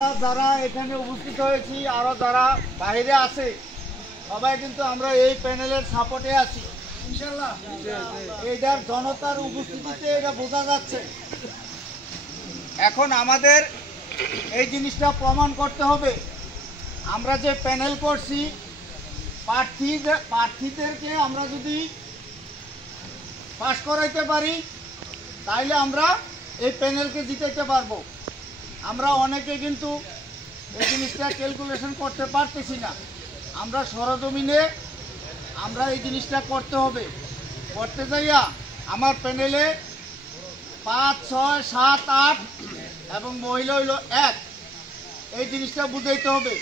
যারা এখানে উপস্থিত হয়েছি আরো যারা বাইরে আছে সবাই কিন্তু আমরা এই প্যানেলের সাপোর্টে আছি ইনশাআল্লাহ। এইটার জনতার উপস্থিতিতে এটা বোঝা যাচ্ছে। এখন আমাদের এই জিনিসটা প্রমাণ করতে হবে। আমরা যে প্যানেল করছি প্রার্থীদেরকে আমরা যদি পাশ করাইতে পারি তাইলে আমরা এই প্যানেলকে জিতাইতে পারবো। আমরা অনেকে কিন্তু এই জিনিসটা ক্যালকুলেশন করতে পারতেছি না। আমরা সরজমিনে আমরা এই জিনিসটা করতে হবে। করতে যাইয়া আমার প্যানেলে 5, 6, 7, 8 এবং মহিলা হইল 1, এই জিনিসটা বুঝাইতে হবে।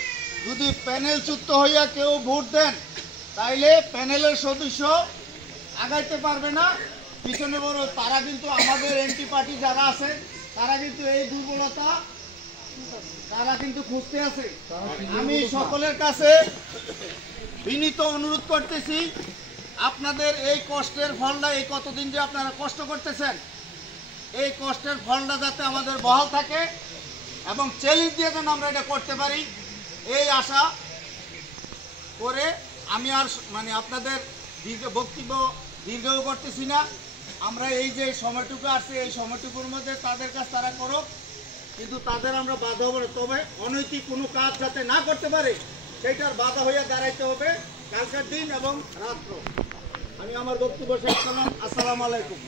যদি প্যানেল চুক্ত হইয়া কেউ ভোট দেন তাইলে প্যানেলের সদস্য আগাইতে পারবে না, পিছনে বড় তারা কিন্তু আমাদের এমপি পার্টি যারা আছে তারা কিন্তু এই দুর্বলতা তারা কিন্তু খুঁজতে আছে। আমি সকলের কাছে বিনীত অনুরোধ করতেছি, আপনাদের এই কষ্টের ফলটা, এই কতদিন যে আপনারা কষ্ট করতেছেন, এই কষ্টের ফলটা যাতে আমাদের বহাল থাকে এবং চ্যালেঞ্জ দিয়ে যেন আমরা এটা করতে পারি এই আশা করে আমি আর আপনাদের বক্তব্য দীর্ঘ করতেছি না। আমরা এই যে সময়টুকু আসছে এই সময়টুকুর মধ্যে তাদের কাজ তারা করুক, কিন্তু তাদের আমরা বাধা হবে। তবে অনৈতিক কোনো কাজ যাতে না করতে পারে সেইটার বাধা হইয়া দাঁড়াইতে হবে কালকের দিন এবং রাত্র। আমি আমার বক্তব্য শেষ করলাম। আসসালামু আলাইকুম।